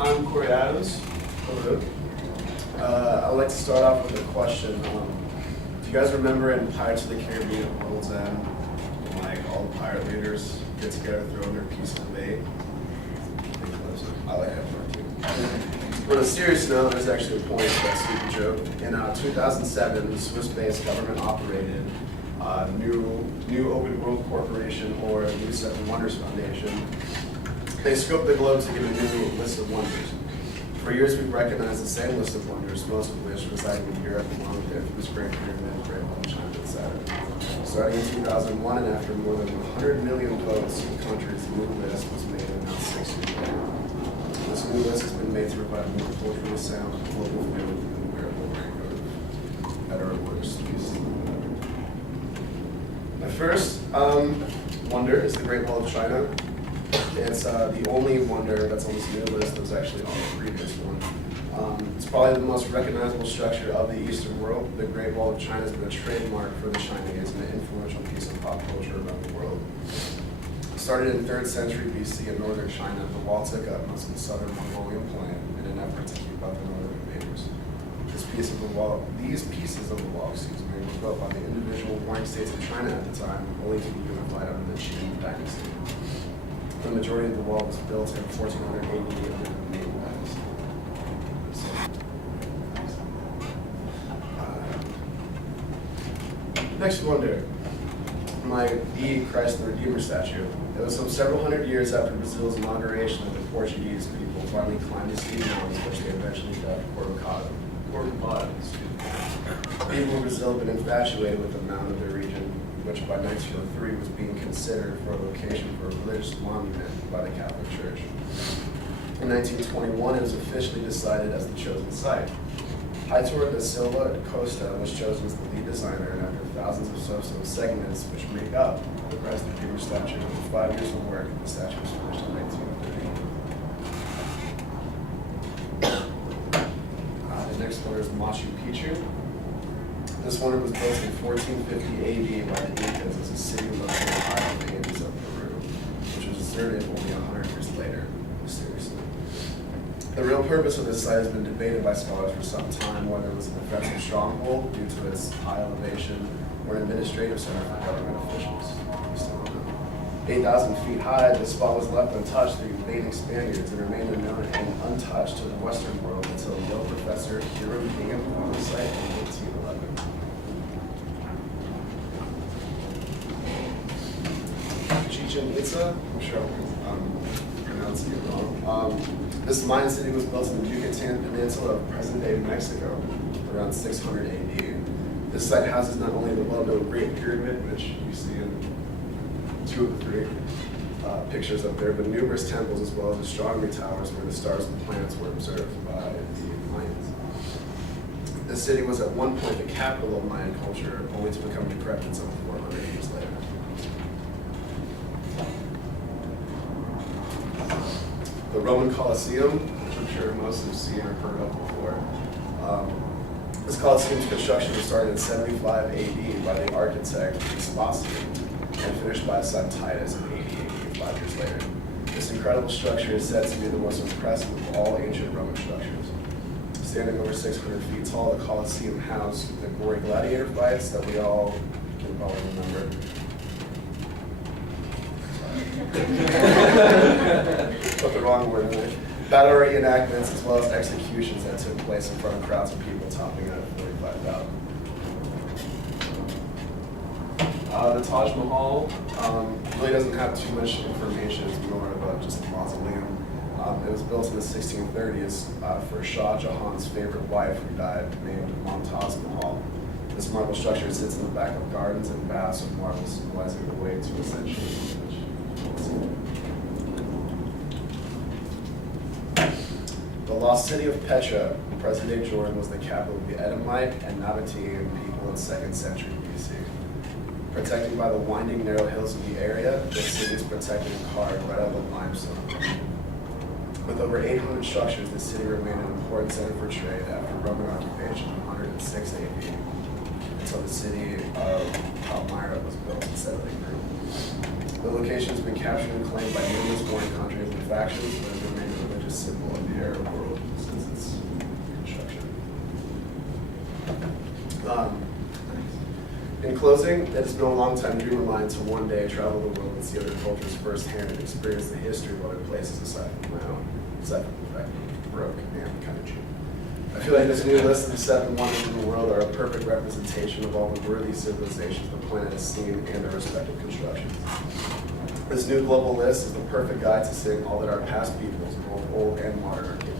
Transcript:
I'm Corey Adams. Hello. I'd like to start off with a question. Do you guys remember in Pirates of the Caribbean at World's End, like all the pirate leaders get together, throw in their piece of bait? I like that part too. But on a serious note, there's actually a point to that stupid joke. In 2007, the Swiss-based government-operated New Open World Corporation, or New Seven Wonders Foundation, they scoped the globe to give a new list of wonders. For years, we've recognized the same list of wonders, most of which reside in Europe, along with the infamous Great Pyramid, Great Wall of China, etc. Starting in 2001, and after more than 100 million votes in countries, the new list was made in about 6 years later. This new list has been made to provide a more culturally sound global view of the wearable rank of better or worse species. My first wonder is the Great Wall of China. It's the only wonder that's on this new list that was actually on the previous one. It's probably the most recognizable structure of the Eastern world. The Great Wall of China has been a trademark for the Chinese and an influential piece of pop culture around the world. Started in 3rd century BC in northern China, the wall took up most of the southern Mongolian plain in an effort to keep out the northern invaders. These pieces of the wall, were built by the individual warring states of China at the time, only to be unified under the Qin dynasty. The majority of the wall was built in 1400 AD under the Ming dynasty. Next wonder, the Christ the Redeemer statue. It was some several hundred years after Brazil's inauguration that the Portuguese people finally climbed the sea mountains, which they eventually dubbed Corcovado. People in Brazil had been infatuated with the mountain of their region, which by 1903 was being considered for a location for a religious monument by the Catholic Church. In 1921, it was officially decided as the chosen site. Heitor da Silva Costa was chosen as the lead designer, and after thousands of soapstone segments, which make up the Christ the Redeemer statue, after 5 years of work, the statue was finished in 1930. The next one is Machu Picchu. This wonder was built in 1450 AD by the Incas as a city located high on the Andes of Peru, which was deserted only 100 years later, mysteriously. The real purpose of this site has been debated by scholars for some time, whether it was a defensive stronghold due to its high elevation or an administrative center for government officials. We still don't know. 8,000 feet high, this spot was left untouched through invading Spaniards and remained unknown and untouched to the Western world until Yale professor Hiram Bingham found the site in 1811. Chichen Itza, I'm sure I'm pronouncing it wrong. This Mayan city was built in the Yucatan Peninsula of present-day Mexico around 600 AD. This site houses not only the well-known Great Pyramid, which you see in 2 of the 3 pictures up there, but numerous temples as well as astronomy towers where the stars and planets were observed by the Mayans. This city was at one point the capital of Mayan culture, only to become decrepit some 400 years later. The Roman Colosseum, which I'm sure most have seen or heard of before. This Colosseum's construction was started in 75 AD by the architect Vespasian and finished by his son Titus in 80 AD, 5 years later. This incredible structure is said to be the most impressive of all ancient Roman structures. Standing over 600 feet tall, the Colosseum housed the gory gladiator fights that we all can probably remember. Put the wrong word in there. Battle reenactments as well as executions that took place in front of crowds of people, topping out at 45,000. The Taj Mahal really doesn't have too much information. It's more about just a mausoleum. It was built in the 1630s for Shah Jahan's favorite wife, who died, named Mumtaz Mahal. This marble structure sits in the back of gardens and baths with marble symbolizing the way to ascension. The lost city of Petra, in present-day Jordan, was the capital of the Edomite and Nabatean people in 2nd century BC. Protected by the winding, narrow hills of the area, the city is protected and carved right out of the limestone. With over 800 structures, the city remained an important center for trade after Roman occupation in 106 AD, until the city of Palmyra was built and settling grew. The location has been captured and claimed by numerous foreign countries and factions, but has remained a religious symbol of the Arab world since its construction. In closing, it has been a long time dream of mine to one day travel the world and see other cultures firsthand and experience the history of other places aside from my own, aside from the fact that I'm broke and kind of cheap. I feel like this new list of the 7 wonders of the world are a perfect representation of all the worthy civilizations the planet has seen and their respective constructions. This new global list is the perfect guide to seeing all that our past peoples, both old and modern, are capable